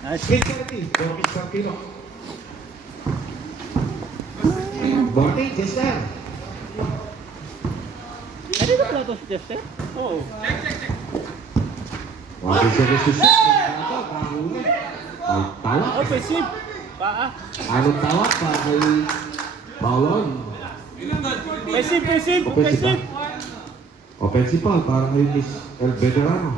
Skate 30, Dormis Santino. Body, Chester. Ano ba pala ito si Chester? Oo. Wali siya na susunod. Kahuli. May tawak. Offensive. Paa. Anong tawak pa? May bawon. Offensive. Offensive. Offensive pa, parang yung Miss El Veterano.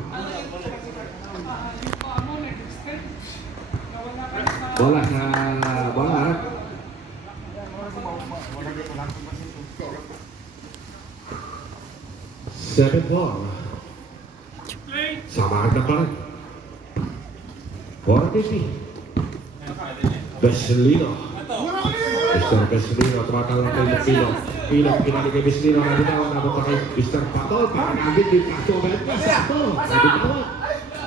Bola sa bola. 7-4. Samahan na pa rin. 4-50. Beslino. Mr. Beslino, tumatawag kay Pilo. Pilo, pinali kay Beslino. Nabitawa, nabot kay Mr. Patol. Parang din kaso. Sakto. Nabitawa.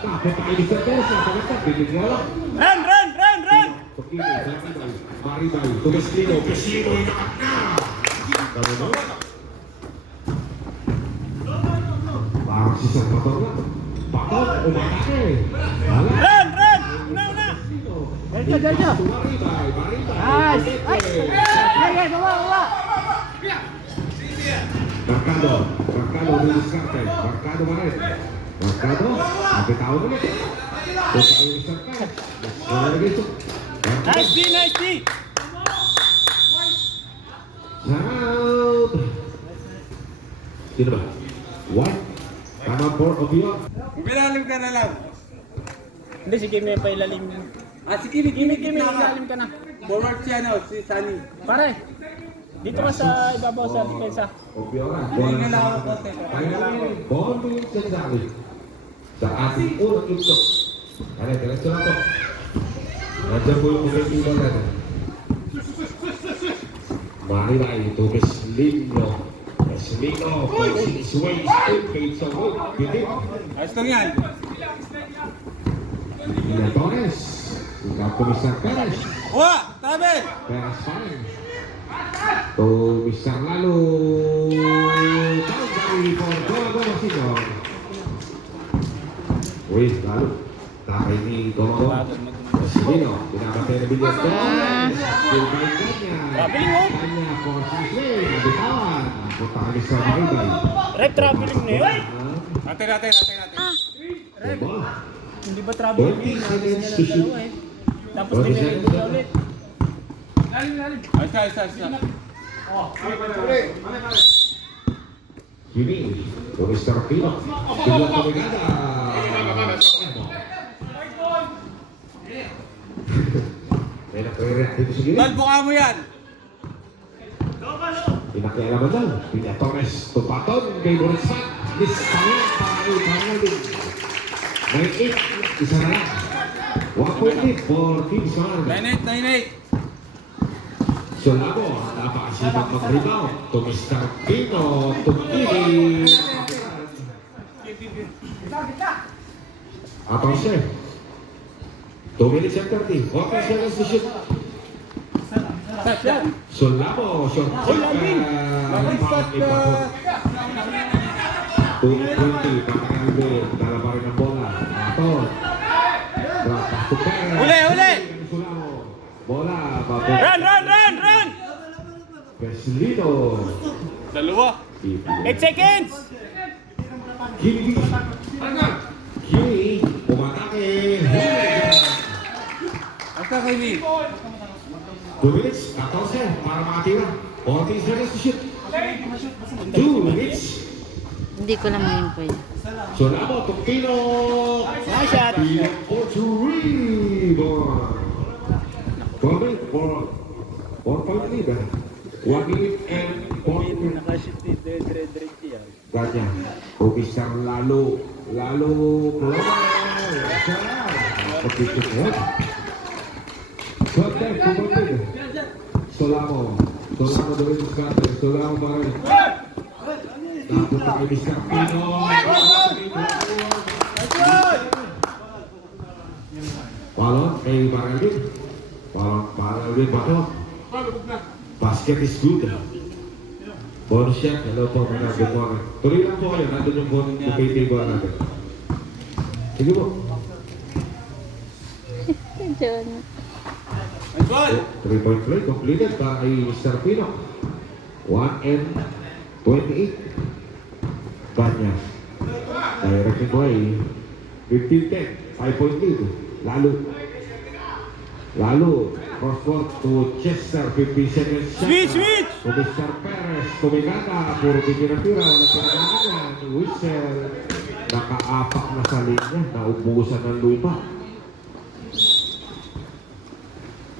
Tapos pa kay Mr. Perez. Napagkat, binigwala. Run! Pagkili, Maribay. To Beslino. Beslino, inakat na. Tama mo? Parang si Sir Patol na. Patol, umatake. Run! Una! Diyan! Maribay. Ay, bawa! Mercado didiskarte. Mercado pa rin. Mercado, napitaw ulit. Putaw yung Mr. Perez. Nice D! Out! Sino ba? What? Tama for Obio. Umilalim ka na lang. Hindi, si Kimi pa ilalim. Si Kimi, Ilalim ka na. Forward siya, no? Si Sunny. Pare, dito ka sa ibabaw sa depensa. Obio ka. Tingnan lang ako konti. Bombo yung sandali. Sa ating unang ito. Ano, diretso na to. Nandiyan po yung kumitibo natin. Maribay, ito Beslino. Beslino, facing his way, still fades a wood. Bitin. Ayos lang yan. Ian Torres. Ikaw po Mr. Perez. Tabi! Perez pa rin. To Mr. Lalo. Calgary for Golago Senyor. Uy, Lalo. Takay ni Golago. Beslino, binabatay na bilyan ko. Still by Kanya. Kanya for his way. Nabitawan. Punta kami sa Maribay. Rep, traveling na yun. Natin. Rep, Diba? hindi ba traveling na yun? Nabis niya ng dalawa eh. Tapos diniligo na ulit. Ayos na. Yuni, to Mr. Pino. Biglang tumigada. May nakarireact dito sa gilid. Tol, buka mo yan. Pinakialaman daw. Pina Torres, tupaton kay Borisat. Miss Pangit, pangal din. May 8, isa na lang. 1.8 for Team Summer. 9-8. Solabo, napakasipag mag-rebound. To Mr. Pino, tumili. Atose. 2 minutes and 30. 4 seconds to shoot. Solabo, short check. Ipapot. 2.20, papakalbe. Dala pa rin ang bola. Aton. Drop back to Perez. Uli! Solabo. Bola, babot. Run! Beslino. Dalawa. 8 seconds! Kimi. Umatake. Asa kay Mi? 2 minutes, 14 para makatira. 14 seconds to shoot. 2 minutes. Hindi ko lang ngayon po yun. Solabo, Tokino. Nice shot! Pino for 2 rebound. 4 minutes, 4 point lead. 1 minute and 4 minutes. Nakashoot ni Dredre yan. Ganyan. Officer Lalo Pulang. Pagkisip mo. Swerte, pumunod. Solamo doon sa scatter. Solamo pa rin. Napunta kay Mr. Pino. Walon kay Baraldin. Baraldin bato. Basket is good. Bonus shot. Hello po mga good morning. Tuloy lang po kayo. Nandun yung bonus yung pay table natin. Sige po. Diyan. Nice one. 3-point play completed by Mr. Pino. 1-28. Kanya. Directing play. 15-10. 5-point lead. Lalo. Cross-court to Chester. 50 seconds. Switch, switch! To Mr. Perez. Tumigana. Puro tira-tira. Walang pinaganagan. Whistle. Nakaapak na sa linya. Naubusan ng lupa.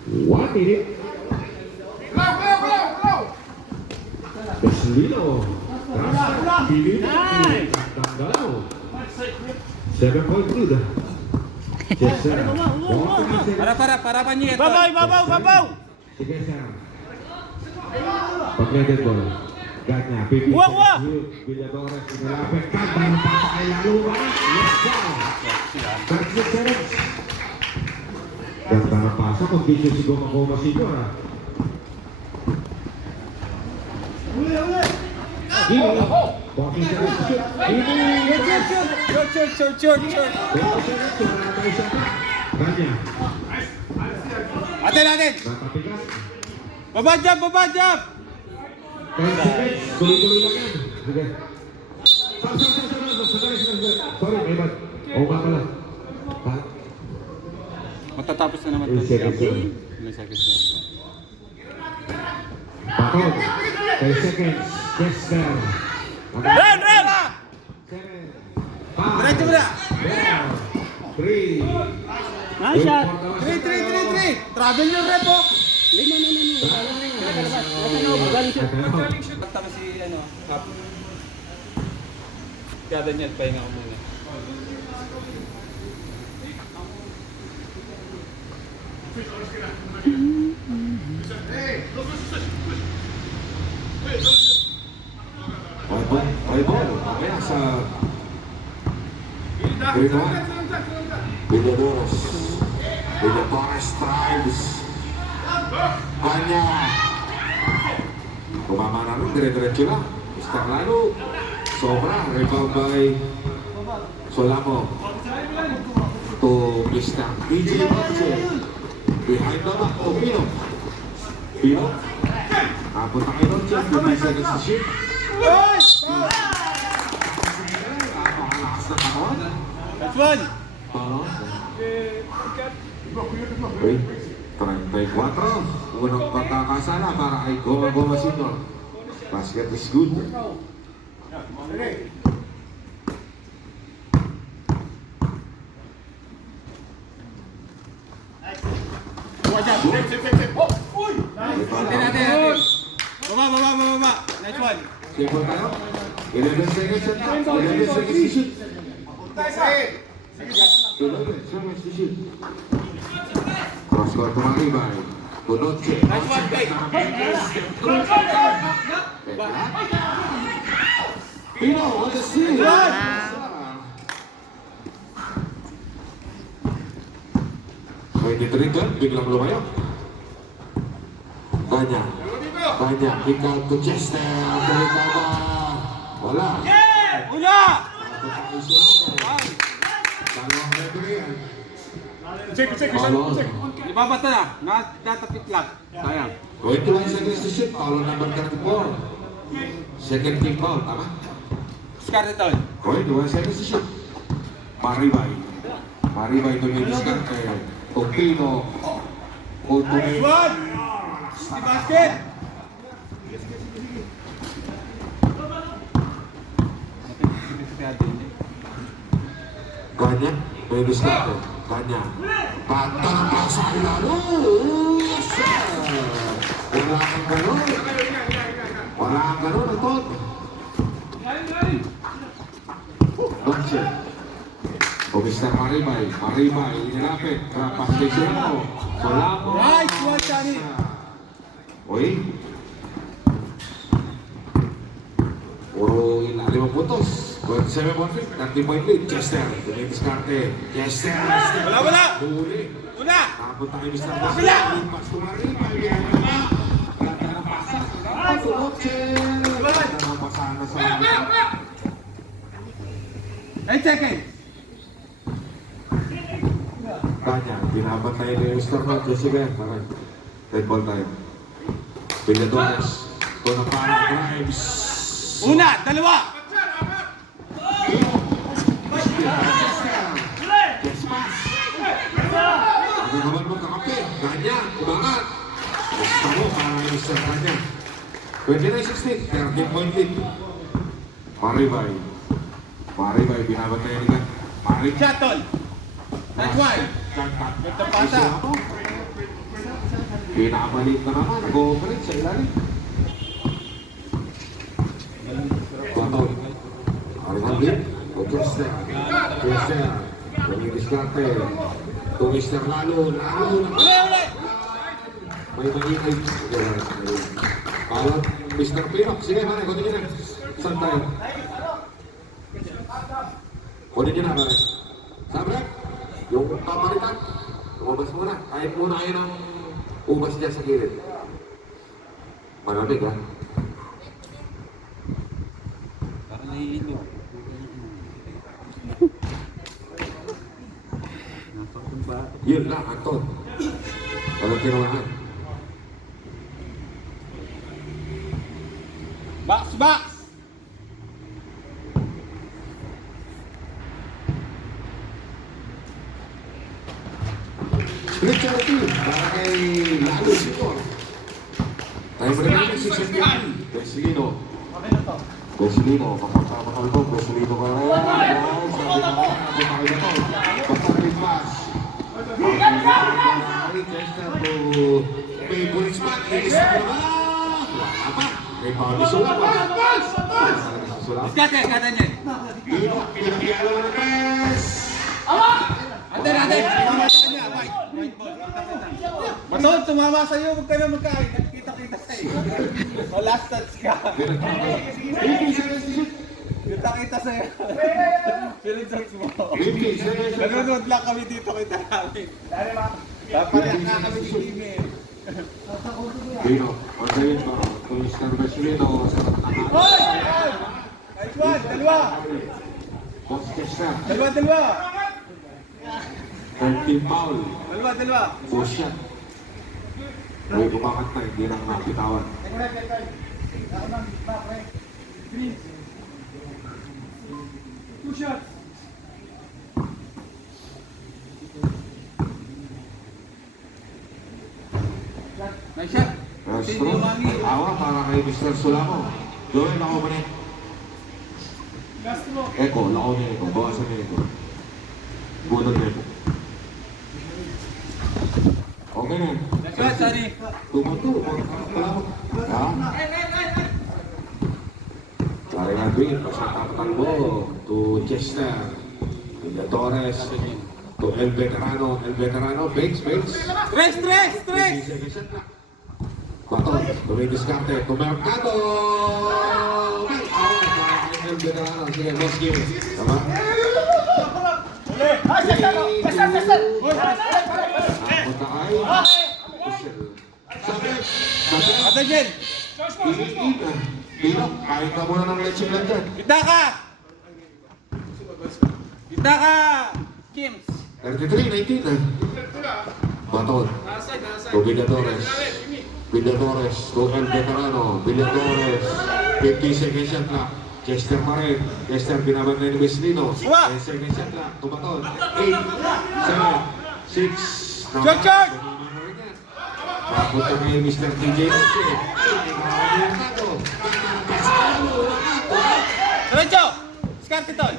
1 minute. Deslino. Pilino. Tanggalaw. 7-point lead. Chester. Para panyet. Babaw! Sige, Sam. Pag-netted ball. Ganya. Pipi. Wah! Villadores. Inalapit. Kanta ng pasa kay Lalo. Yes, sir. 36 seconds. Ganda ng pasa. Condition si Goma Senior. Gini. 40 seconds to shoot. Gini. Short. 20 seconds. Wala tayo siya pa. Ganya. Atin. Natapikas. Baba jump. 10 seconds. Tuloy-tuloy lang yan. Sige. Sandali. Sorry, may bad. Oo nga pala. Matatapos na naman to. 10 seconds. Ilang seconds na. Patod. 10 seconds. Chester. Ren! 7. 5. Diretso mo na. 3. Nice shot! 3. Travel yung rep oh. Pagtama si Hap. Kada niya, pahinga ko muna. Ball. Mamaya sa Greenwood. Villadores drives. Kanya. Kumama na nun, dire-diretso lang. Mr. Lalo. Sobra. Rebound by Solamo. To Mr. DJ Monte. Behind the back to Pino. Napunta kay Monte. 20 seconds to shoot. Napakalakas na katawan. That's one. Okay. 34. Unang pagkakasala para kay Goma Senior. Basket is good. Atin. Baba. Nice one. Simple tayo. 11 seconds at 11 seconds to shoot. 11 seconds to shoot. Cross court to Maribay. To Noche. Nice one, Kay. Pino on the steal. May diterigyan, biglang lumayo. Kanya, kick out to Chester. Delikada. Wala. Una! Dalawang referee yan. Check. Foul. Ibabata na. Natatapit lang. Sayang. 21 seconds to shoot. Foul number 34. Second team foul, tama? Discard ito. 21 seconds to shoot. Maribay to diskarte. Pino. Nice one! Si basket! Kanya, may diskarte. Kanya. Patang sa ilalo. Yes, sir. Wala kang ganun, Anton. Noche. O Mr. Maribay, inilapit. Rapas kay Solamo. Nice one, Chani. Uy. Puro ilalim ang puntos. 27-1-5, 30-point lead. Chester, diskarte. Chester. Wala. Huli. Una! Napunta kay Mr. Basila. Pas to Maribay. Ganda ng pasa. To Noche. Ganda ng pasana sa 8 seconds. Kanya, binabantay ni Mr. Not, Jessica, parang red ball time. Piladones, ito na parang drives. Una, dalawa. Yes, pass. Ano naman mo kakape? Kanya, umangat. Gusto mo, parang ni Mr. Kanya. 29-16, 13-point lead. Maribay. Maribay, binabantay ni Kanya. Maribay. Shot, tol. Nice one. Ganda pasa. Pinakabalik na naman, nag-ooperate sa ilalim. Baton. Armandin, o Chester. Chester, tumidiskarte. Tumister lalo na. May maingay. Alam, Mr. Pinok. Sige, mare, kunin nyo na. Saan tayo? Kunin nyo na, mare. Sabre, yung pamalitan. Lumabas muna. Kahit muna kayo ng ubas dyan sa gilid. Malamig, ha? Parang naiinyo. Yun lang, Anton. Walang tinawahan. Box, box. Split charity, para kay Lalo Senior. Tayo remaining 6-15. Veselino. Veselino, makapagpapakalbo. Veselino ka rin. Sabi na nga, bumaki na to. Pagkakalib pass. Chester to favorite spot. Inis na ba? Wala pa. May Pauli Sula pa. Sula. Iskate, iskate niya. Dino, pinagbialo na ng press. Ate, ate. Tumama sa kanya. White ball. Baton, tumama sa'yo. Huwag ka na magkain. Kita-kita sa'yo. O last touch ka. Kita-kita sa'yo. Feeling search mo. Nanonood lang kami dito kay Tarawih. Papariyak na kami ni Kimi. Dino, ang gayon ba? Kung Mr. Veselino sa pagkakakas. Hoy! Nice one! Dalawa! Bosques na. Dalawa! 13 foul. Dalawa! Push shot. May bumakat na, hindi lang napitawan. Nice shot! Rastro, awa para kay Mr. Sulamo. Joel, ako ba niya? Eko, lako niya Eko. Bawasan niya Eko. Bunod niya Eko. Okay na. Nice shot, sorry! Tumuto. Wala mo. Ha? Sorry nga, Dwayne. Pasakatalbo. To Chester. To Torres. To El Veterano. El Veterano. Bakes. Tres! Baton, tumidiskarte, tumerkado! El Veterano, sige, boss game. Tama? Punta kay Ate Jen! Pilok, kahit ka muna ng leching lang dyan. Kita ka! Kims! 33-19 Baton, to Villadores. Villadores, to El Veterano. Villadores, 50 seconds shot clock. Chester pa rin. Chester binabantay ni Veselino. 10 seconds shot clock. To Baton. 8, 7, 6. Shot! Papunta kay Mr. TJ Noche. Diretso! Skarte tol!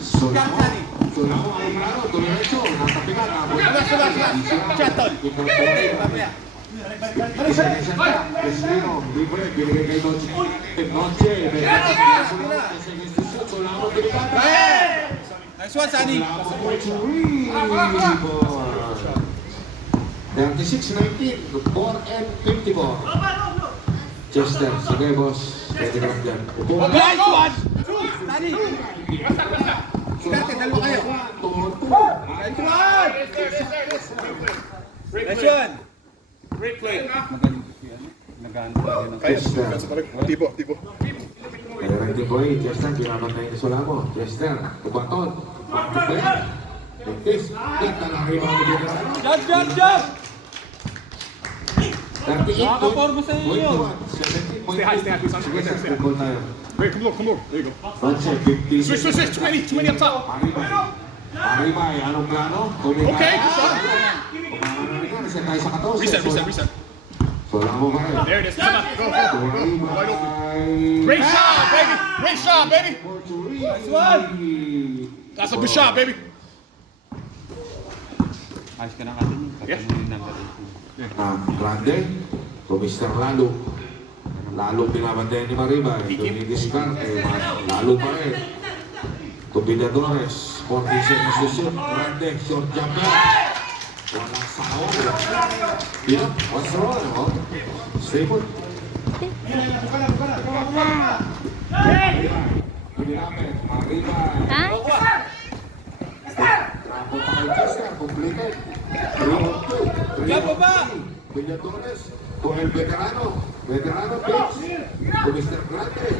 Sulamo ang plano. Tumiretso. Natapikan. Sulas! Shot tol! Mamaya! Veselino, libre, binigay kay Noche. Noche, Sulamo pinipan. Nice one, Sunny! 36-19, 4 and 54. Chester, sige boss. Pwede ka lang dyan. Nice one! Sunny! Skarte, dalawa kayo! Nice one! Nice one! Great play! Chester. Tipo. Mayroon din boy, Chester, binabantay ni Solamo. Chester, Kubaton. Tis, ganda na rebound ni Veterano. Jump, jump, jump! 38 Nakaka-formo sa inyo. 17.8. Stay high, son. Sige, sir, good ball tayo. Wait, come on. There you go. Roche, 50. Switch. 20 up top. Maribay, anong plano? Okay, good shot. Reset tayo sa 14. Reset. So, lang mo ba rin? There it is. Come on. Go. Wide open. Maribay. Great shot, baby. Nice one. That's a good shot, baby. Ayos ka na ka din. Yeah. Grande, to Mr. Lalo pinabantayan ni Maribay, Diskarte, lalo pa rin. To Villadores, 40 seconds to shoot, Grande, short jumper. Walang saon. Yeah, what's wrong? Oh? Stay put. Pinapit, Maribay. Ay, Napunta kay Chester, completed. 3-2. Diyan pa ba? Villadores, con el veterano pitch, con Mr. Grande.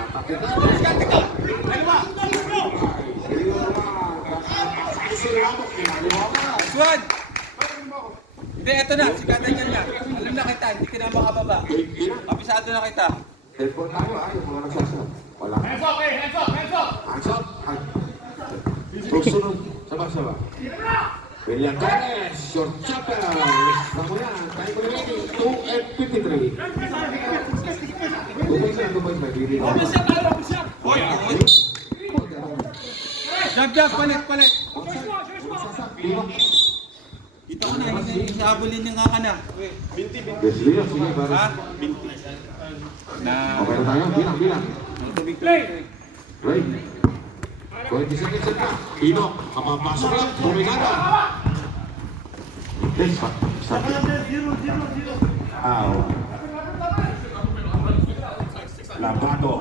Matapitan. Swan! Hindi, eto na. Sikatan yan na. Alam na kita, hindi ka na makababa. Kabisado na kita. Telepon tayo yung mga nagsasabi. Wala. Hands up! Hands up! Sunod, sabah-sabah. Villadores, short chopper. Kamu yan, time remaining, 2:53. 2 points na, dili. Jump, palit. Ito ko na, isahabulin niya nga ka na. Sige, pare. Ha? Na... Okay na tayo, bilang. Tubig play! Right. 20 seconds na. Pinok, kapapasok lang, bumigada. Yes, stop. Aw. Labado.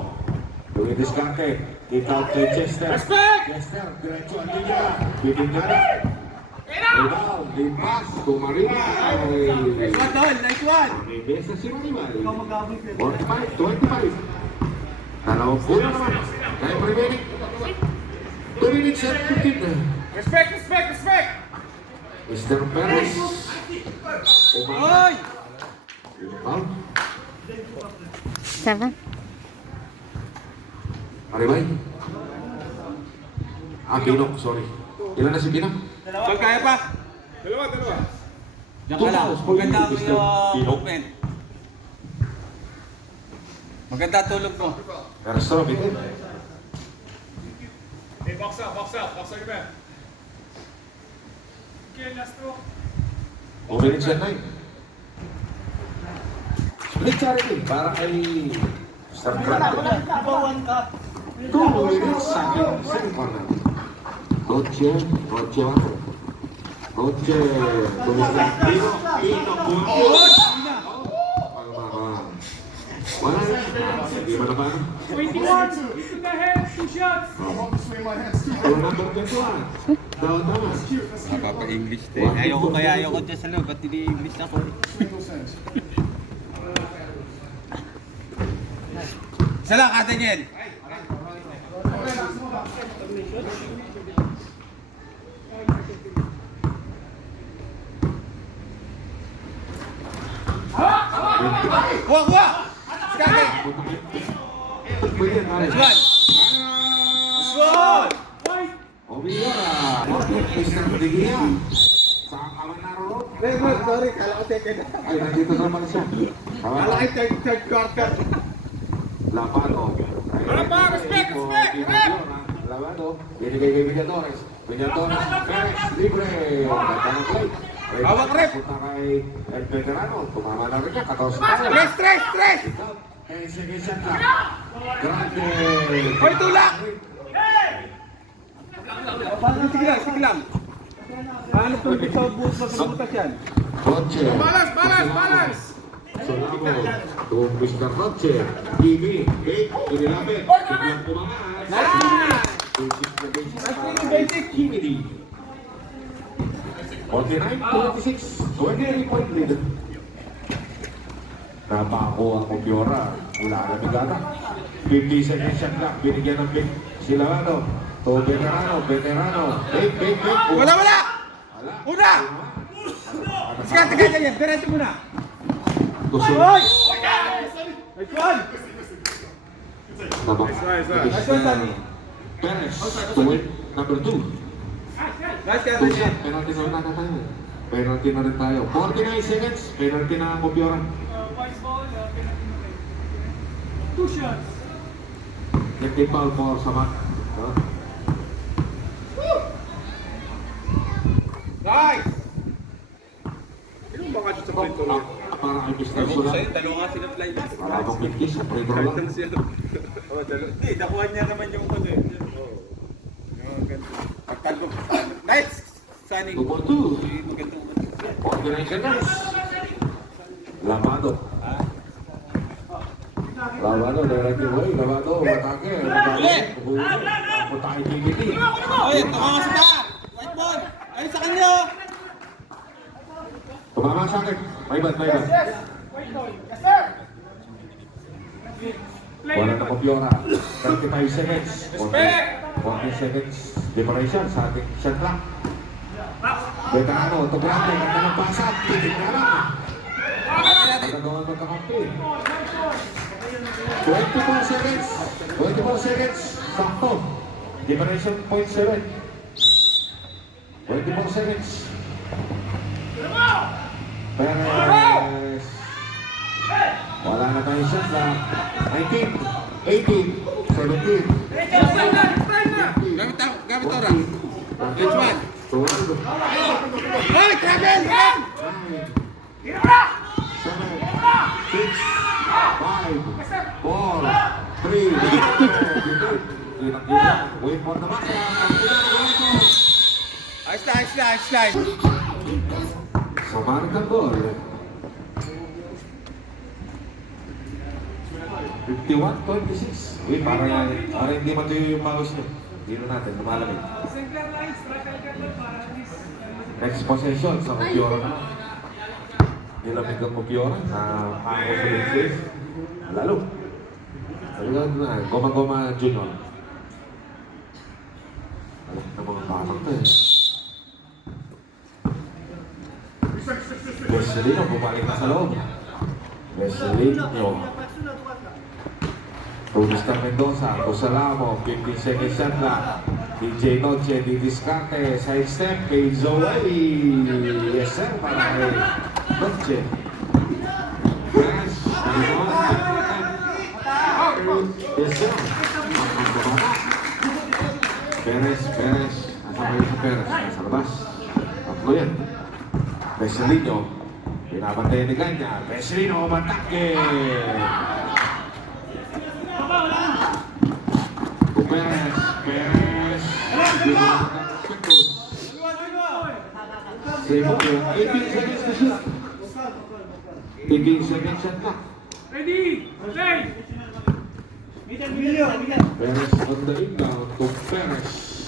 Tuwing diskarte. Kick out kay Chester. Chester, diretso ang linya. Bibigada. Rebound, di pass, Maribay. Nice one! May besa si Maribay. 45, 25. Dalawang pula naman. Time remaining. 2 minutes and 15. Respect. Mr. Perez. Hoy! Rebound. 7. Maribay. Pinok, sorry. Ilan na si Pinok? Sol, kaya pa? Dalawa. Diyan ka lang. Maganda ang Mr. Pinok. movement. Maganda tulog mo. Pero strong, ito. Hey, box out your man. Okay, last throw. 2 minutes and 9. Split charity para kay Mr. Grande. 2 minutes sa akin. Second corner. Roche. Tumisang Pino. Wala na. Hindi mo na ba? 21. Shoot the head. 2 shots. Number 21. Down naman. Napapa-English tayo. Ayoko dyan sa loob. Ba't hindi-English ako? Isa lang, Ate Niel. Kuha! Skate! Pwede na rin. Swan! Swan! Obiora. Mr. Diglia. Sa Kamanaro Road. Sorry, kala ko teke na. Ay, nandito naman siya. Kala ko third quarter. Lapado. Respect. Lapado. Binigay kay Villadores. Perez, libre. Ganda ng play. Hawak, rep. Punta kay El Veterano. Tumama na rin niya. 14 na. Stress! Sige siya na. Grande. Hoy, tulak! Sige lang. Paano ito sa butas yan? Roche. Balance. Solamo. Tuwang Mr. Roche. Kimi. Kate. Inilapit. Biglang tumangas. Basic. Kimidi. 49-26. 28-point lead. Napako ang Obiora. Wala na bigata. 50 seconds shot clock. Binigyan ng pick. Sila ano. To veterano. Big. Wala! Wala. Una! Sige, taga ganyan. Diretso muna. Tusok. Nice one! Tabak. Nice one, Sammy. Perez. To win. Number 2. Nice kaya Two shot. Penalty na tayo. Penalty na rin tayo. 49 seconds. Penalty na Mopiora. White ball, penalty. 2 shots. Technical foul for Samat. Nice! Para kay Mr. Sula. Dalawa nga sila fly. Para akong bigkis. Free throw lang. Oh, dalawa. Hindi, nakuha niya naman yung ano eh. Pagtalbog. Nice! Sunny. 2-2. Magandang 49 seconds. Lamado. Direct away. Lamado. Atake. Punta kay KBT. Oy, tumama sa ta! White ball! Ayun sa kanya! Tumama sa akin. May bad. Wala na Mopiora. 35 seconds. 40 seconds. Differential sa ating shot clock. Veterano, ito grabe. Ganda ng pasat. Titig na lang. Nagagawa magkakampi. 24 seconds. 24 seconds. Sakto. Differential 0.7. 24 seconds. Perez. Wala na tayong shot na. 19, 18, 17. Gamit oras. Which one? Hoy, Kraben! 7, 6, 5, 4, 3, wait for the back. Ayos na. Samarkan goal. 51-26. Uy, para hindi matuyo yung mouse nyo. Dito natin, lumalamig. Center line, struggle ka doon para at least. Next possession sa Mopiora na. Nilamig ang Mopiora na ako sa Lindsay. Lalo. Talagang na, Goma Junior. Alam na mga batang to eh. Veselino, bumalik na sa loob. Veselino. Mr. Mendoza, Cosalamo, 15 seconds shot na. DJ Noche, didiscarte, side step kay Zoe. Yes sir, para kay Noche. Yes, yes sir. Perez. Asa kayo sa Perez? Nasa labas. Tatlo yan. Veselino, pinabantay ni Ganya. Veselino, umatake. Perez. 18 seconds na siya. 18 seconds shot na. Ready, play! Perez on the inbound to Perez.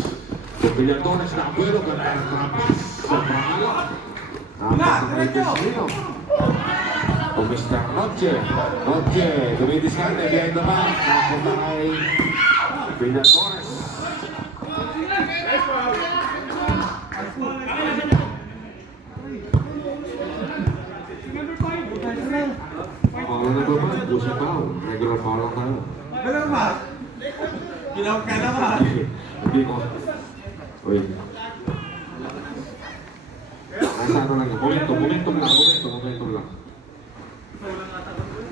To Villadones na Abuelo, ganda ng trapas sa pangalo. Napakakay Veselino. To Mr. Noche, dumidiscarte behind the back. Napunta kay Villadones. Number 5. Foul na ba ba? Pusa foul. Regular foul lang tayo. Ganun ba? Ginaw ka naman. Hindi ko. Uy. Nasa ano lang yun? Momentum lang.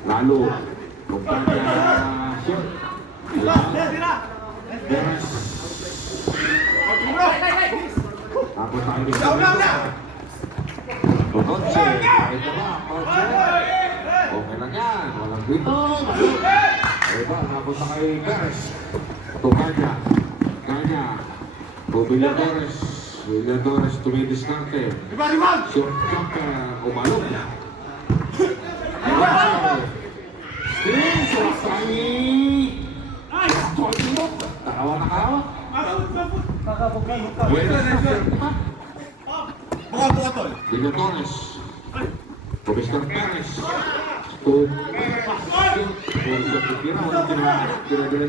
Lalo. Kung kanya shot. Yes. Tapos tayo din. Noche. Kahit na ba? Noche. Okay lang yan. Walang dito. Diba? Napunta kay Perez. To Kanya. To Villadones tumidiscarte. Short jumper. Umalog. Strings of Sani. Tarawa na kawa. Buenas na siya. Buka tol. Villadones. To Mr. Perez. To Perez. Tira. Walang ginawa. Ginawa.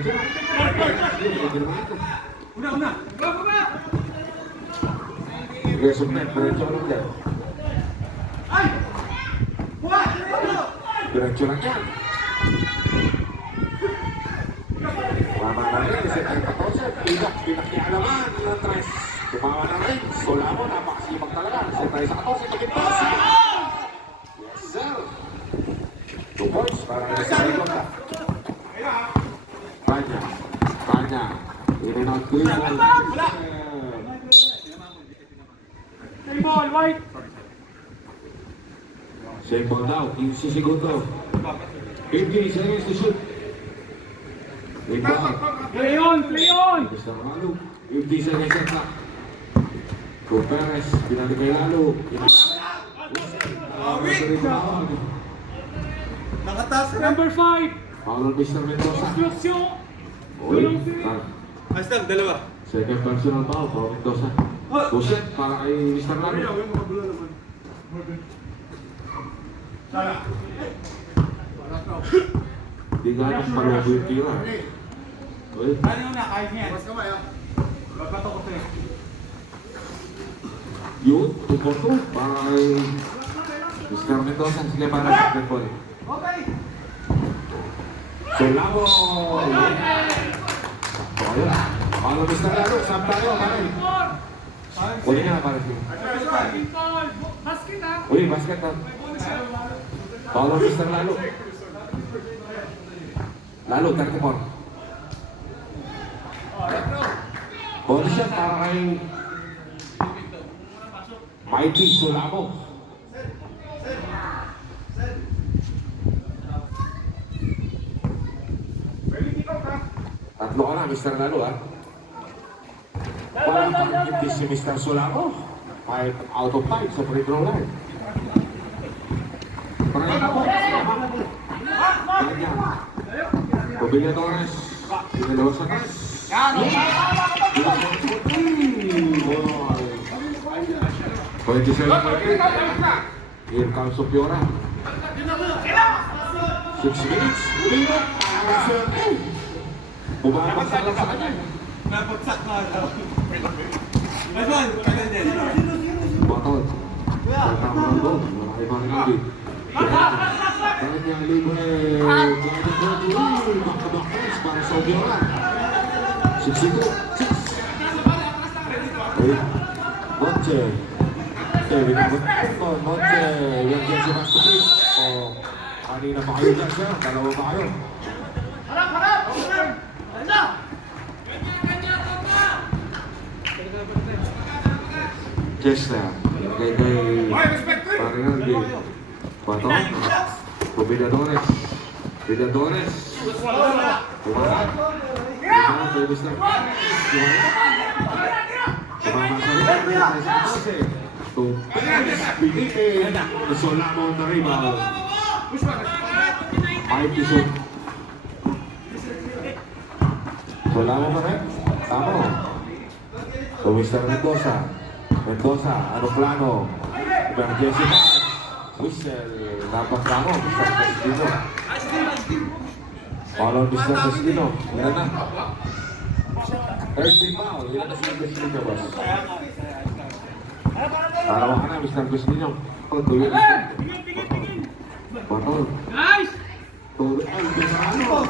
Una. Baba! Sige, subnet. Diretso lang yan. Diretso lang yan. Tama na rin. Isa tayo 14. Pinakialaman ng tres. Tumawa na rin. Solamo, napakasipag talaga. Isa tayo sa 14. Maging pass. Yes, sir. 2 points para sa Regonda. Kanya. In-and-out clean ball. Play ball, white! Same ball daw. 15 segundo. 15 seconds to shoot. Big ball. Play on! Play on! Mr. Malu. 50 seconds at clock. Perez. Pinali kay Lalo. Nakataas na. Number 5! Foul on Mr. Mendoza. Construction! Uy. Hashtag, dalawa. Second personal foul. Foul Mendoza. Buset para kay Mr. Lalo. Di ganas malubo yung tira. Uy. Ano na, kahit niya. Mas kamay, ah. Babato ko sa'yo. Yun. 2 for 2 para kay Mr. Mendoza. Sige para sa second ball. Okay. Solamo! So ayun. Paano Mr. Lalo? Saan tayo? Paano? Uli nga para siya. Basket ha! Uli, basket na. Paano Mr. Lalo? Lalo, 34. Bonus shot para kay Mighty Solamo. Tatlo ka na, Mr. Lalo, ha? Walang pangipis si Mr. Solamo. 5 out of 5 sa free throw line. Try na po. Kanya. Pabila Torres. Pinalawa sa kas. Boy. 27-5. Here comes Sopiora. 6 minutes. Ulino. Bumabagsak lang sa kanya. Napagsak na daw. Ayun, kaya din. Baton. Tama ng goal. Wala kay Marinaldi. Kanya libre. Back-to-back points para sa Obiora. 62. 6. Noche. Binabot po. Noche. Yan dyan si Masterpiece. O, kanina pa kayo dyan, sir. Dalawa pa kayo. Chester. Kay Marinaldi. Baton. Vidadores. Tumahan. Tumahan kay Mr. Sumama sa rin. Pilitin. Solamo na rebound. 5 pisot. Solamo pa rin. Tama. So Mr. Mendoza. Anong plano? Emergency match. Whistle. Dapat plano. Mr. Castillo. Follow Mr. Castillo. Yan na. 13 foul. Yan na Mr. Castillo, boss. Parawa ka na, Mr. Castillo. Tuloy na. Batol. Nice! Tuloy. Ay, ano?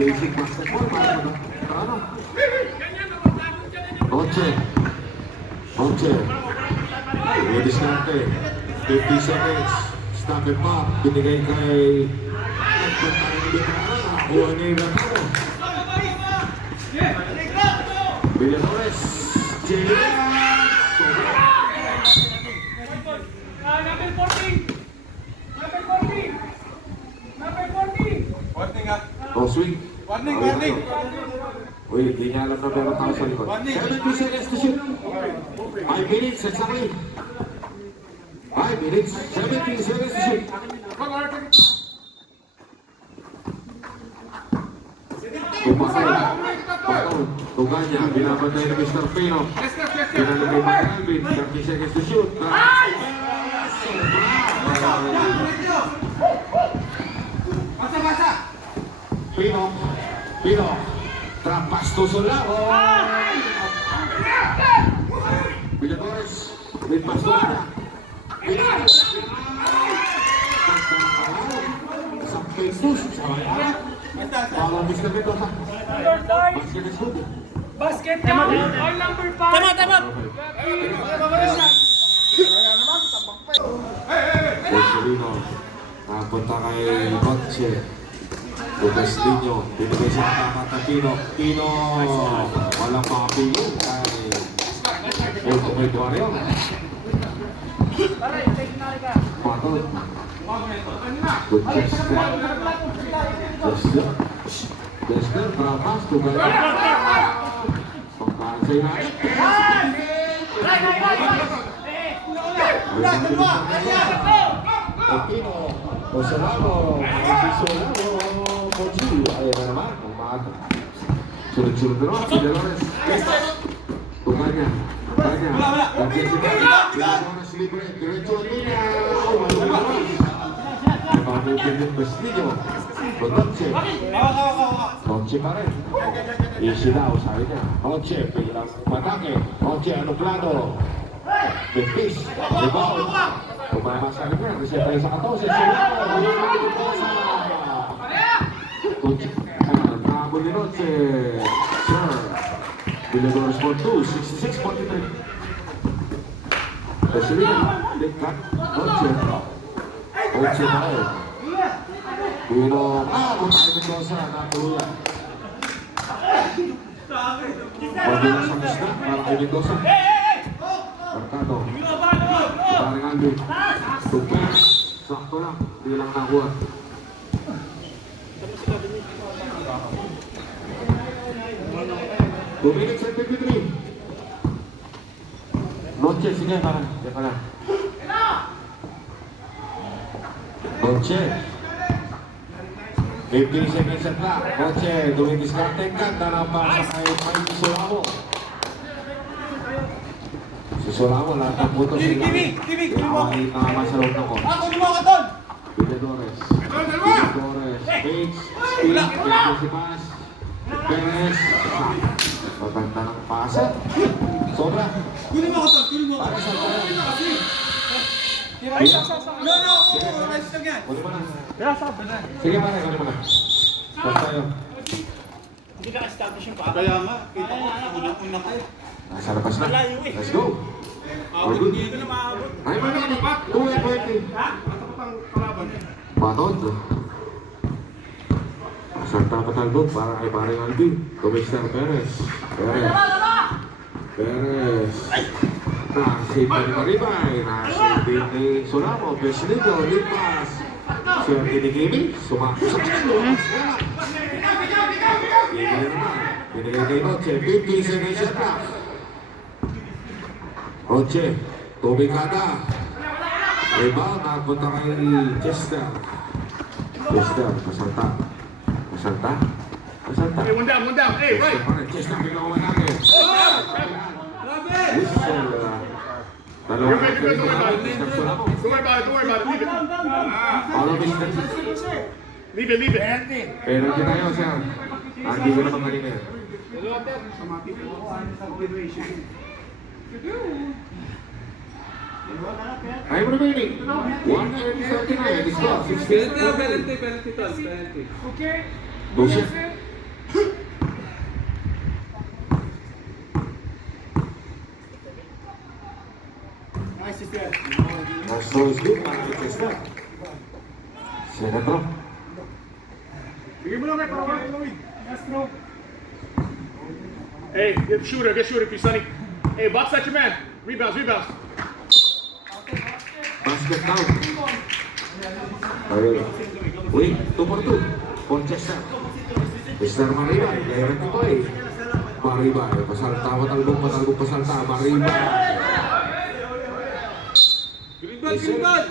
Basic basketball. Ano? Noche. Ladies natin. 50 seconds. Stop and pop. Binigay kay Kuha ni Rataro. Villadores. Number 14! Number 14! Number 14! Warning ah. Crosswing. Warning. Uy, hindi niya alam na meron tao sa likod. 70 seconds to shoot. 5 minutes, exactly. 5 minutes, 17 seconds to shoot. Tuganya, binabantay ni Mr. Pino. Pinalagay pa kay Alvin, 30 seconds to shoot. Basa. Pino. Trapas to Solano. Villadores. May pasto na. Sa pesos. Sa bayan. Para Mr. Mendoza. Number 5. Basket is good. Basket count. All number 5. Tama. Marcelino. Napunta kay Noche. Lucas Niño. Binigay sa kapat na Pino. Pino. Walang makapilong kay Ultimate Warrior. Patol. Good Chester. Chester. Trapas. Tugay. Pagkaan sa inalit. Pino. Osalamo. Solano. Moji. Ayan na naman. Umaga. Sunod-sunod na naman. Villadores. Tuganya. Nandiyan si Bobby. Villadores libre. Diretso ang linya. Malulungan. Napabutin yung Bastillo. Noche. Noche pa rin. Easy daw, sabi niya. Noche, bilang matake. Noche, ano plano? Bipis. Rebound. Tumama sa linya. Reseta sa 14. Noche. Nabol ni Noche. Sir. Villadores for 2. 66-43. Bastillo. Likat. Noche. Noche pa rin. Pino. Bumay Mendoza. Nakuluyan. Pagbilang sa misna. Para kay Mendoza. Mercado. Paring Alvin. Super. Sakto lang. Bilang nakuha. Dominic sa 53. Noche, sige para. Diyan ka na. Noche. 15 seconds at clock. Noche, dumidiskarte ka. Tanapa sa kay Mike Solamo. Si Solamo, lahat ng putos nila. Awahit na naman sa loob ng ko. Villadores. Villadores. Bates. Spin. Si Paz. Perez. Maganda ng pasa. Sobra. Para sa pala. Kunin mo na. Sige pare, kunin mo na. Stop tayo. Hindi ka establish yung paa. Kaya nga, kita ko, unang-una kayo. Nasa labas na. Let's go. All good. Ay, magkano pa? 2-20. Batod. Salta patalbog para kay paring Alvin. Commissioner Perez. Perez. Nasip pa ni Maribay. Nasip din ni Solamo. Beslido. Lipas. Swerte ni Kimi. Sumakot sa kilo. Ibigay naman. Binigay kay Noche. 15 seconds shot clock. Noche. Tubigada. Rebound. Nakapunta kay Chester. Chester. Pasalta. Pasalta. Pasalta. Hey, one down. Hey, right. Chester. Biglang umanake. Whistle. Dalawang Chester Solamo. Don't worry about it. Leave it. All of his Leave it. Pero di tayo, sir. Hindi ko naman kanina. I'm remaining. 1:39. It's got 16. Okay. Bullshit. So it's good. Chester. Senator. Bigyan mo lang kay Pawag. Yes, bro. Hey, get shooter, Pisani. Hey, box at your man. Rebounds. Basket down. Ayun. Uy, 2 for 2. For Chester. Mr. Maribay. Direct ito eh. Maribay. Pasalta, patalbog, pasalta. Maribay. Green ball.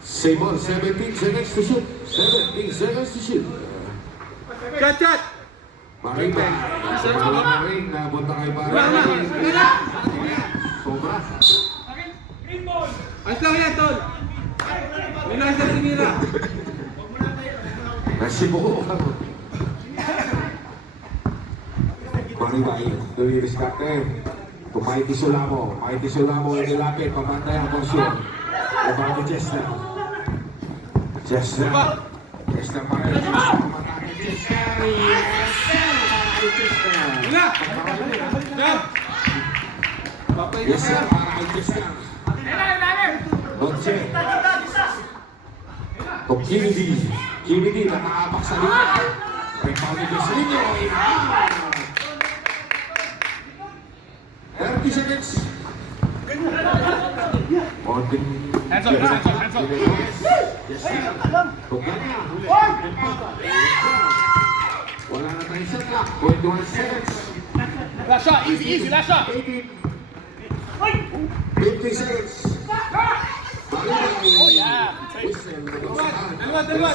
Same ball. 17 seconds to shoot. 17 seconds to shoot. Chat! Maribay. Sa mga ring na punta kay Maribay. Sobra. Ayos lang yan, Tol! May nasa sinira! Nasibo ko. Maribay, dumidiskarte. To Mighty Sulamo. Mighty Sulamo inilapit. Pamantay ang porsyon. Ibang Chester. Chester. Chester pa rin. Pamatay Chester. Yes! Pamatay Chester. Wala! Yan! Papay na Yes, sir. Para kay Chester. Noche. To Kennedy. Kennedy nakaapak sa linya. Rebound ni Beslinyo. 30 seconds. Konting. Hands up, hands up, hands up. Yes, sir. To Kenya. Wala na tayong shot clock. 21 seconds. Last shot, easy, easy, last shot. 18. 50 seconds. Oh, yeah. Dalawa.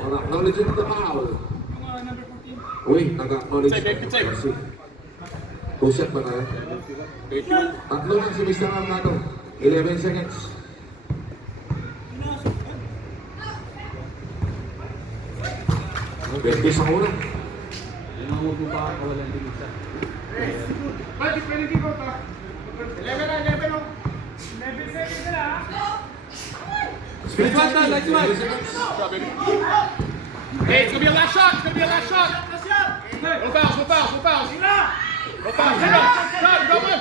Acknowledging the foul. Uy, nag-acknowledge. Take. Two shot ba na? Tatlo lang si Mr. Armado. 11 seconds. Betis ang una. Let's one. 11 seconds. Hey, it's gonna be a last shot, it's gonna be a last shot. No fouls, no fouls, no fouls. No fouls, shot, go in.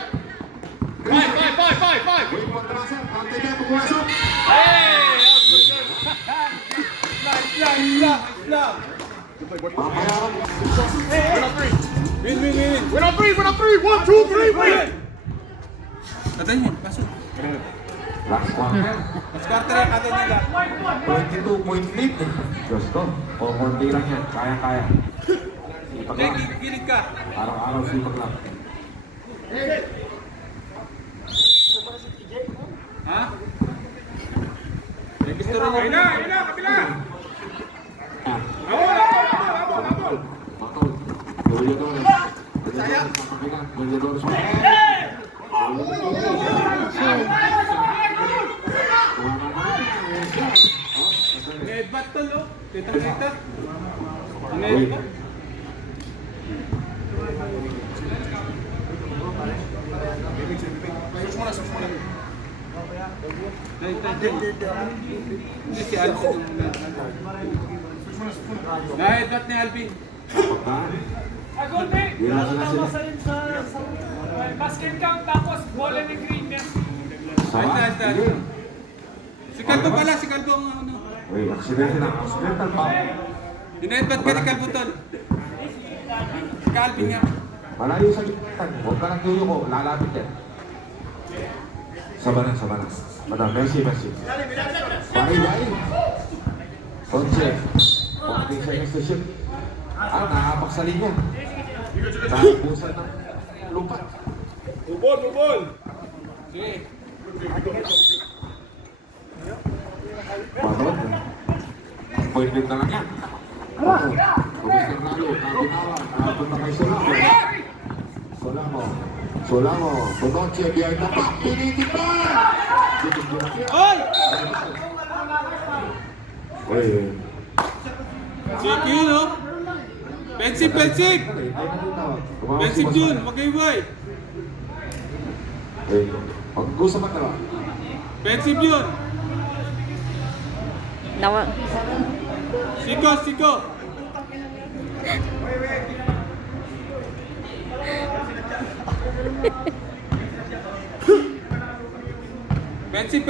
Five. Uy, kontrasan. Pantay na pumasok. Hey, that was good. Lang. Papayaran. Win on three. Win. Win on three, 1, 2, 3, win. Tatay niya, pasok. Last quarter. Mas quarter yung atin nila. 22-point lead. Diyos ko. O, konti lang yan. Kaya. Sipag lang. Gilid ka. Araw-araw sipag lang. Ha? Gusto rin yun. Ayun na, kapila. Matol. Golyadores. Golyadores. Headbutt tol, oh. Kita. Wait. Hindi si Alvin. Na-headbutt ni Alvin. Pagkaan. Wala ka na sila. Basket count tapos bola ni green niya. Nice. Sige. Si Calvo pala, si Calvo ang ano. Wait, accidental pa. Dina-headbutt ka ni Calvo tol. Si Calvin nga. Malayo sa gitan. Huwag ka nang tuyo ko. Lalapit yan. Sabanan. Madam, Messi. Bye. Konse. 14 seconds to shoot. Nakapak sa linya. Nakapusan ng lupa. Bubol. Sige. Batot. Point na lang yan. Batot. Kumisar lalo. Kabitawan. Nakapunta kay Solamo. Bonoche. Behind the back. Pinitin pa! Oy! Uy. Sige, no? Pensip! Pensip Jun, mag-iway! Mag-usap ka ba? Pensip Jun! Siko! Pensip!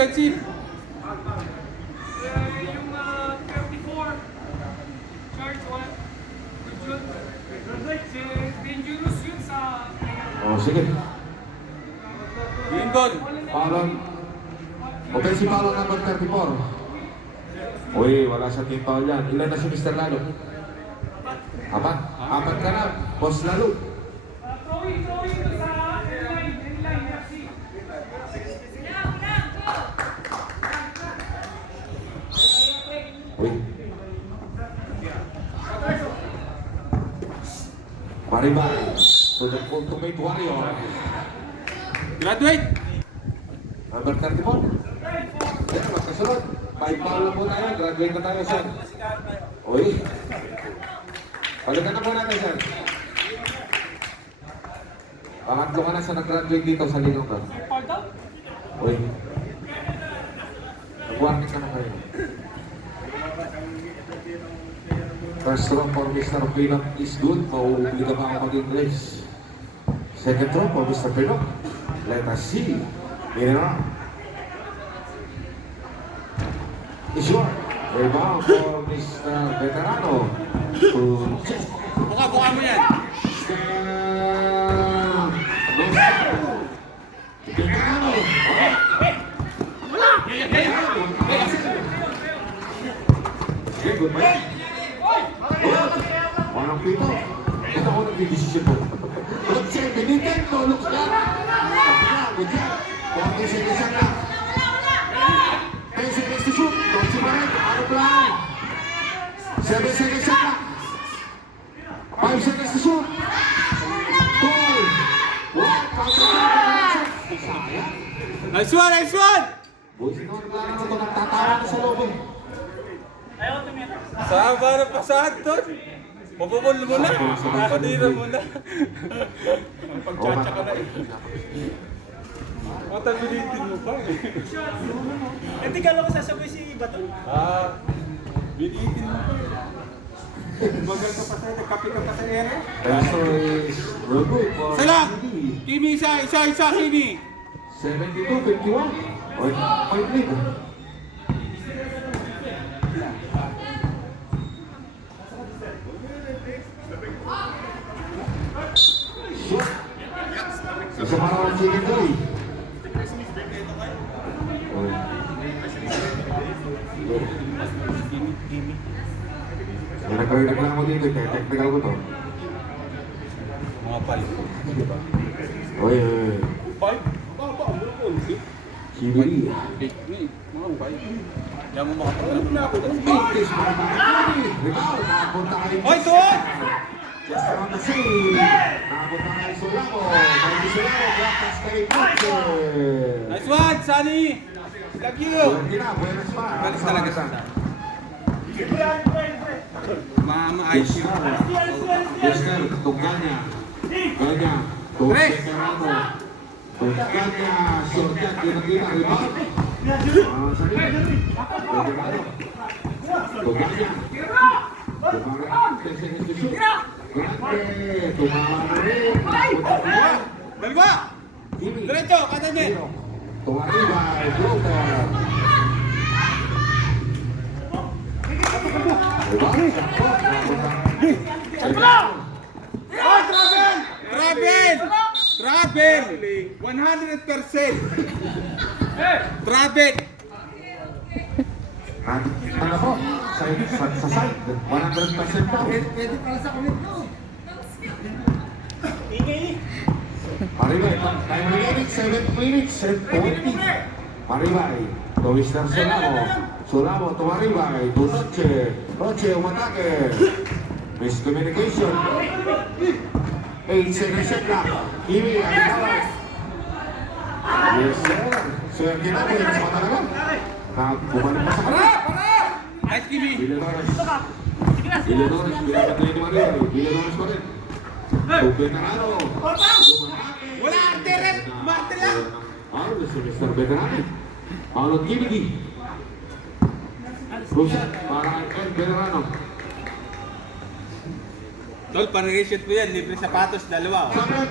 Yung 34 charge 1. Si Dangerous yun sa... Sige. Lincoln! Palon. Offensive foul number 34. Uy, wala sa team foul yan. Ilan na si Mr. Lalo? Apat ka na. Boss Lalo. Throwing sa inline FC. Uy. Maribay. To the ultimate warrior. Graduate! Number 34. Yan, magkasunod. 5 foul lang muna yan. Graduate na tayo, sir. Uy. Balikan na po natin, sir. Pangatlo ka na sa nag-graduate dito sa Linong ka. May fall down? Uy. Nag-warning ka na kayo. First row for Mr. Pinok is good. Mauuli ka ba ako mag-English? Second row for Mr. Pinok. Let us see. Here. Is short. Rebound for Mr. Veterano. To check. Buka mo yan. Veterano. Okay, good man. Walang pito. Ito ako nagdidesisyon po. Let's say, Nintendo, looks down. Good job. 40 seconds na. 10 seconds to shoot. Don't you mind? Out of line. 7 seconds na. 5 seconds to shoot. Goal. 1. Counter. Sayang. Nice one, nice one! Boys, ikaw naglalaro ito. Nagtatawa na sa loob eh. Saan ba na pasahan doon? Mapupul mo na. Padira mo na. Pagtsatsa ka na eh. Matabilitin mo pa eh. Hindi ka lang sasabi si Bato. Bilitin mo pa eh. Bagal ka pa sa'yo, nagkape ka pa sa ere. So is real good for Sala! Kimi. Kimi, isa, Kimi! 72-51. Point lead. Shoot. Isa para ang chicken tuloy. Nagre-reklamo dito, technical ko to. Mga pal. Oy, Five? Baba, Kimi. mga five. Diyan mo makapagalaman na ako. Pintis para tayo. Rebound, nakapunta ka rin. Oy, tuwag! Just around the save. Nakapunta ka rin Solamo. May Solamo, practice kay Butcher. Nice one, Sunny! Love you! Buwan na, buenas pa. Galis talaga sa ma-ayos Yes, yun. Yes, sir. Tuganya. Ganya. Tres. Veterano. Tuganya. Sortiat. Gina-gina. Rebound. Sarili. Veterano. Tuganya. Tumarang. 10 seconds to shoot. Grande. Tumarang. Dalawa! Kimi. Diretso, kata niya! Tumaribay. Floater. Oh, travel! Travel! Travel! 100%! Travel! Ano po? Sa side, 100% daw. Maribay, time remaining 7 minutes and 20. Maribay, to Mr. Solamo. Solamo to Maribay, to Noche. Noche, umatake. Miscommunication. 8 seconds lang. Kimi, ang bawal. Yes, sir. So, yung ginawa yung sa talaga. Bumalik pa sa kanila. Nice, Kimi! Villadores. Villadores, pinapatay ni Mario. Villadores pa rin. Veterano. Wala, arte rin! Marte lang! Paulo si Mr. Veterano. Paulo Kimigi. Rusat para kay Veterano. Tol, pang-reshoot mo yan. Libre sapatos, dalawa. Sakit!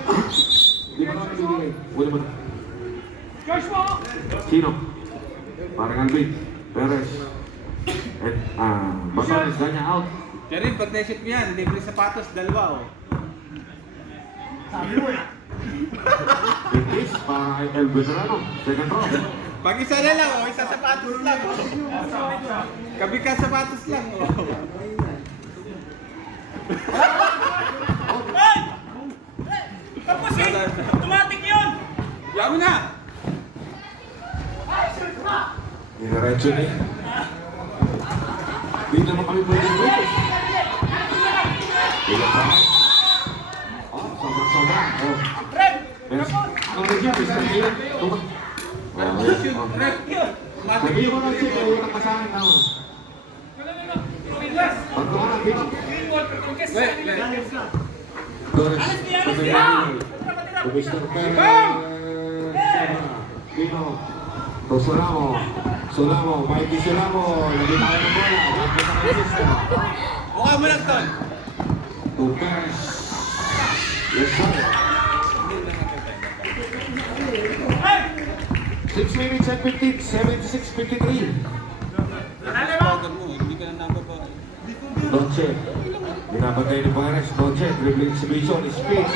Di ba namin bibigay? Wala man. George mo! Sino? Parang Alvin. Perez. At Batones, Ganya out. Karin, pag-reshoot mo yan. Libre sapatos, dalawa. Pintis para kay El Veterano. Second row. Pag isa na lang, isa sapatos lang. Kabi ka sapatos lang. Tapos eh! Automatic yun! Yaman na! Diretso niya. Hindi naman kami pwede dito. Ilan pa? Sobra-sobra. Yes. Ang review, Mr. Ilan. Sabi mo na siya, kaya walang kasahan na. Pagkawa na, Pino. Torres. Mr. Perez. Pino. Solamo, Mikey Solamo. Lagi tayo ng bola. Lagi tayo ng system. Mukha mo lang, Tol. To Perez. Yes, sir. 6 minutes and 15, 76-53. Tawagan mo, hindi ka na nababa. Noche. Binabagay ni Perez. Noche. Dribbling exhibition. Speed. 10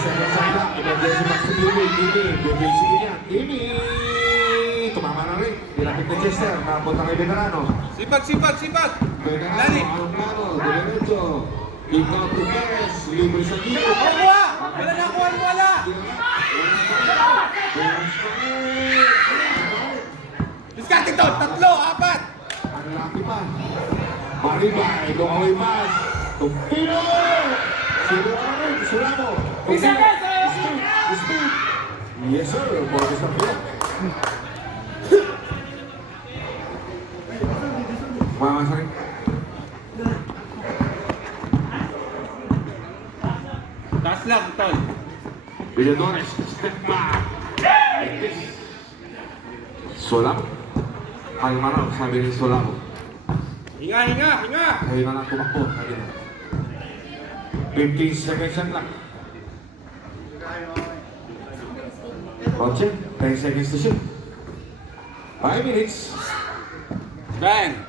seconds ang lang. Emergency max to Timmy. Dribbling sige niya. Timmy. Tumama na rin. Dilapit na Chester. Napunta kay Veterano. Sipag! Veterano. Lali! Alonso. Diretso. Kick out to Perez. Libre sa Timmy. Kuha! Wala na kuha ang bola! Diskarte, Tol! 3, 4! Ang laki pa. Maribay. Lokaway pass. Tumpino. Sino ka na rin? Solamo. Speed. Yes, sir. Borges na po. Mamasa rin. Taas lang, Tol. Villadores. Step back. Solamo. Kalma raw, sabi ni Solamo. Hinga! Kayo na lang tumakbo. Sabi na. 15 seconds lang. Roche, 10 seconds to shoot. 5 minutes. Bang!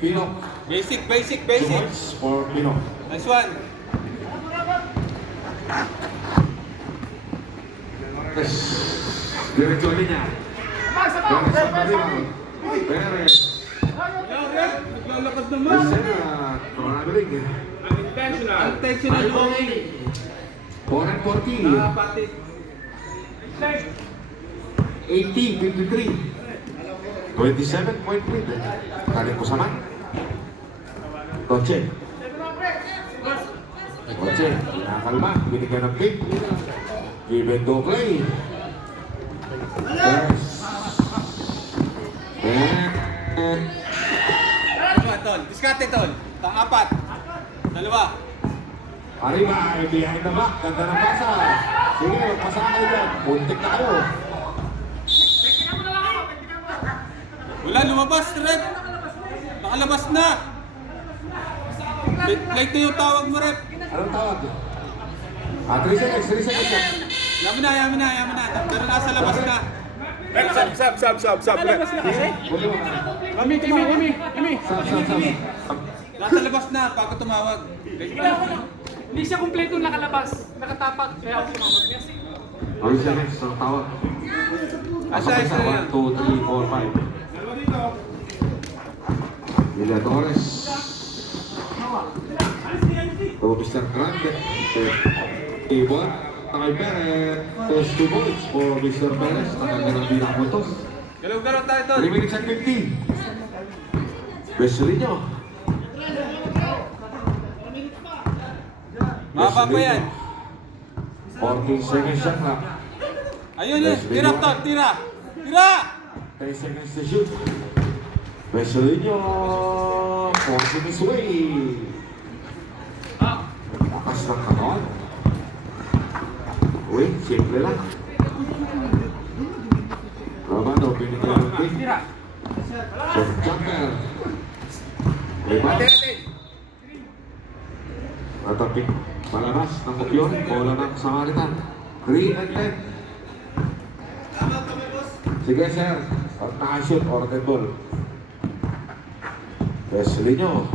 Pino. Basic! 2 points for Pino. Nice one! Yes. Diretso niya. Perez ang marimal. Perez. Naglalakad naman! Lucena. Traveling. Unintentional 4 and 40. Pati 18-53. 27-point lead. Kaling ko sama. Roche. Pinakalma. Binigyan ng pick. Give and go play. Perez. Ano, Tol? Diskarte, Tol! Pang-4! 2! Arriba, behind the back. Ganda ng pasa. Sige, pasa kayo dyan. Puntik na kayo. Wala, lumabas, Rep! Nakalabas na! Late na yung tawag mo, Rep! Anong tawag? 3 seconds yan. Yaman na. Pero nasa labas na. Sab. Nalabas na kasi. Buti mo. Imi. Sab. Nasa labas na, bago tumawag. Hindi siya kumpleto nakalabas. Nakatapak. Kaya ako sumamag niya. 3 seconds ang tawag. Asa, isa yan. 1, 2, 3, 4, 5. Villadores. To Mr. Grande. Ibon. Takay Perez. Toss 2 points for Mr. Perez. Nakagalang bilang puntos. Galaw-galaw tayo, Tol. 3 minutes and 15. Wesley nyo. Mapa pa yan. 14 seconds shot clock. Ayun yun. Tira, Tol. Tira! 10 seconds to shoot. Wesley nyo. Forcing his way. Lakas ng kanon. Uy, simple lang. Romano, binigyan ng pick. So, jumper. Rebound. Matapik. Palabas ng Mupyon. Bola ng Samaritan. 3 and 10. Sige, sir. Pag nakashoot or dead ball. Wesley nyo.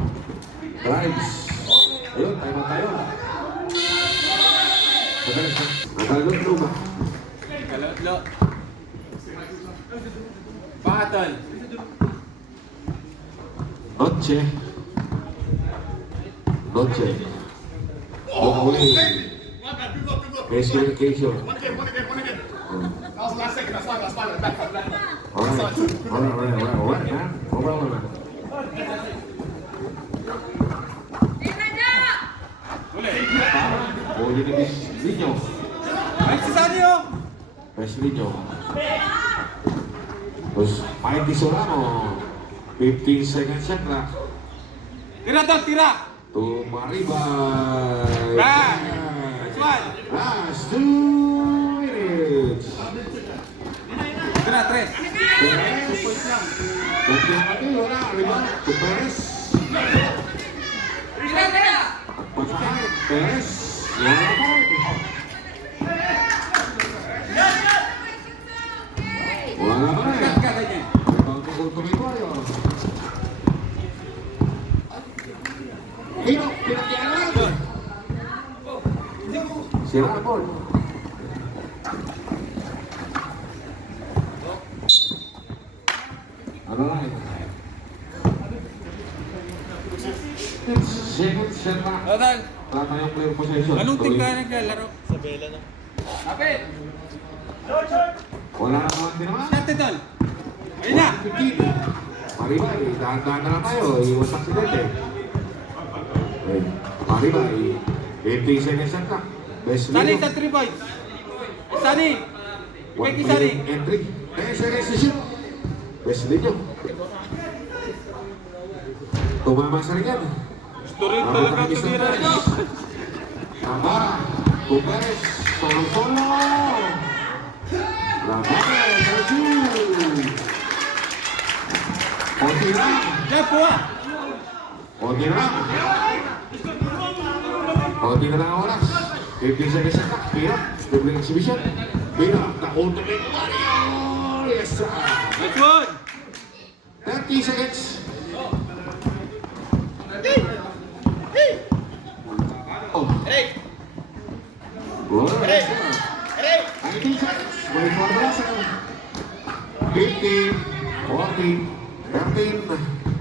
Drives. Ayun, tayo. Natalot luma. Galaw-galaw. Baka, Tol. Noche. Walk away. Miscommunication. Alright, man. Overall, man. Huli ni Wesley nyo. Ay, si Sanyo! Wesley nyo. Tapos, Mikey Solano. 15 seconds shot clock. Tira, Tol. Tira! To Maribay. Bang! Nice one! Last 2 minutes. Ito na, Tres. Perez. Nagkamali, wala. Rebound to Perez. Pasahan, Perez. Wala pa rin. Wala pa rin. Cut ka ganyan. Rebound to Ultimate. Hino, pinagkailan lang. Sira na ball. Ano lang ito? Second set na. Total. Wala tayong player possession. Anong team Tuloy. ka naglalaro? Wala naman din naman. Shot tol. Ayun na. 15. Maribay, dahan-dahan na lang tayo. Iwas aksidente. Maribay, 50 seconds na. Best Sani lead. sa 3 points. Sani. Kay Kisani. Entry. 10 seconds to shoot. Best lead yun. Tumama sa rin yan. Turin talaga tumira nyo. Tama. Tugares. Solo-solo. Laban. Sergio. Konti lang. Diyan po ah. Konti lang. Konti na lang ang oras. 15 seconds na. Pira. Dribbling exhibition. Pira. Na-ultimate warrior. Yes, sir. Nice one. 30 seconds. Oh. Hey. 19 seconds. Wait for the last 15, 14, 13,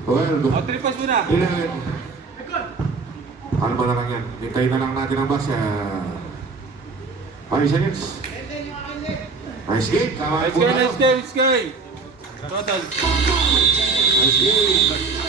12, O, 3 points muna. 11. Ano ba na lang yan? Hintayin na lang natin ang bus. 5 seconds. Nice game. Tama Let's po go, tayo. let's go, let's go. Total. Nice game.